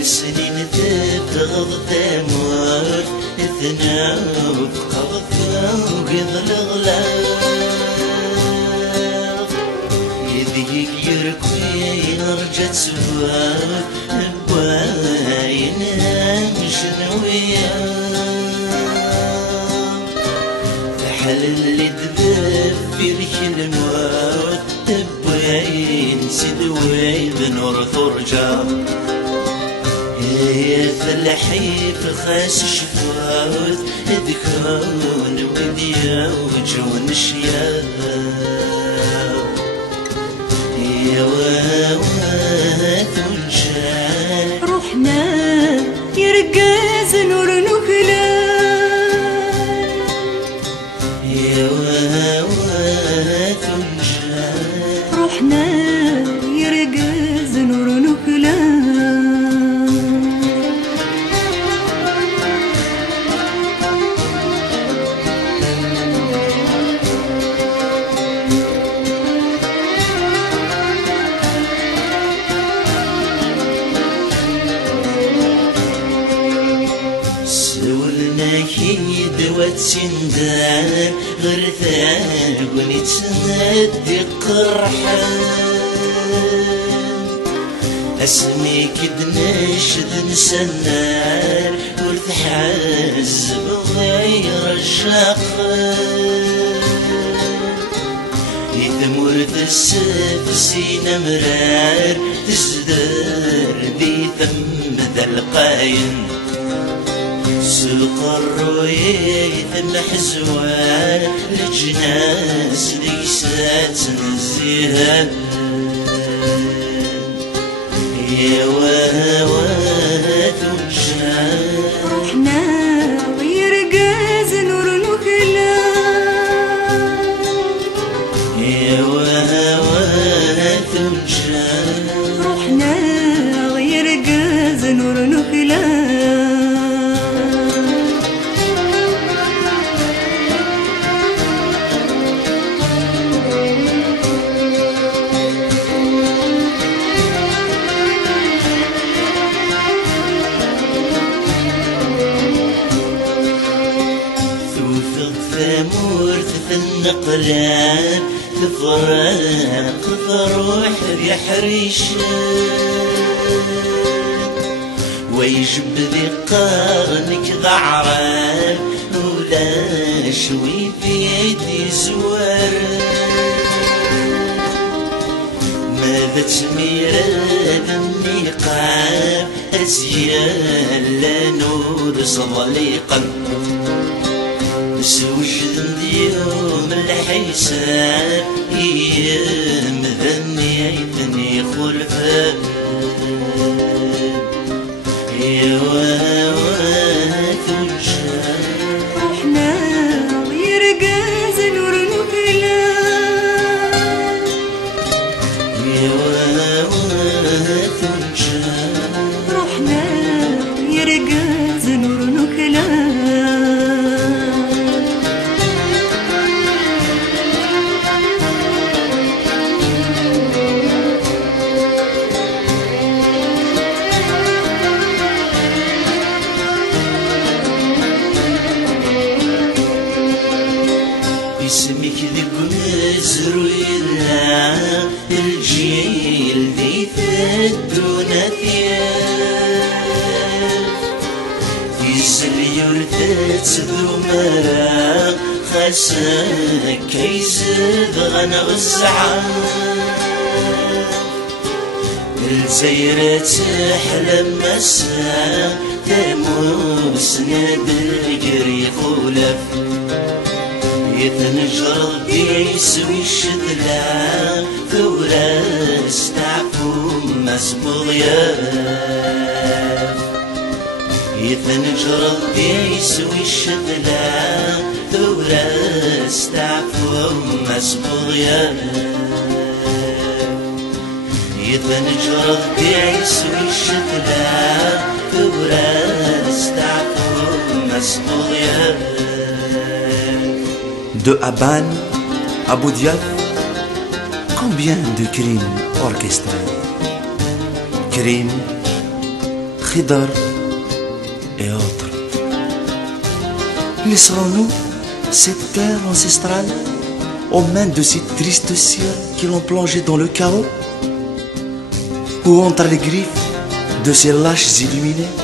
السنين تبغض تموت ثناوب خضفنا وقض الغلاف يذيك يركوين رجت سواب بواينا مشنوية فحل اللي تذب في ريك الموت تبوين سدوي بنور ثرجا يا فلاحي في خاس شفاوت ذكرون وديا وجون الشياب يا واوات ونجال روحنا يرقاز نور نخلال يا واوات ونجال روحنا يرقاز نور نخلال دوات سندان غرثان ونتسندي قرحان اسمي كدناشد نسنار ورث حاز بغير الشاقان يثمرث السف سينا مرار تزدار ذي ثم ذا القاين سوق الرويث المحزوان لجناس ليسات نزيها يا واوات ونجال روحنا ويرقاز نور نخلال يا واوات ونجال روحنا ويرقاز نور نخلال النقلات تفرق فروح يحريشان ويجب ذي قرنك ضعران ولا شوي في يدي زوار ماذا تميرات النقاب أزيال لا نور صديقا سوجد اليوم الحساب ايام ذني عيتني خلفان يا واوات ونجال روحنا ويرقاز نور نخلال يا واوات ونجال روحنا ويرقاز نور نخلال نزرو يلا الجيل ذي ثدونا ثياب في سليور تتذو مرا خاسك كيزد غنغزعا الزيرة تحلم مسا تموس ندرجري خولف يتنجر بيسوي الشذلة ثورة استعفو مسبوض ياف يتنجر بيسوي الشذلة ثورة استعفو مسبوض ياف يتنجر بيسوي الشذلة ثورة استعفو مسبوض ياف. De Habane à Boudiaf, combien de crimes orchestrés? Crimes, Khidr et autres. Laisserons-nous cette terre ancestrale aux mains de ces tristes cieux qui l'ont plongé dans le chaos? Ou entre les griffes de ces lâches illuminés?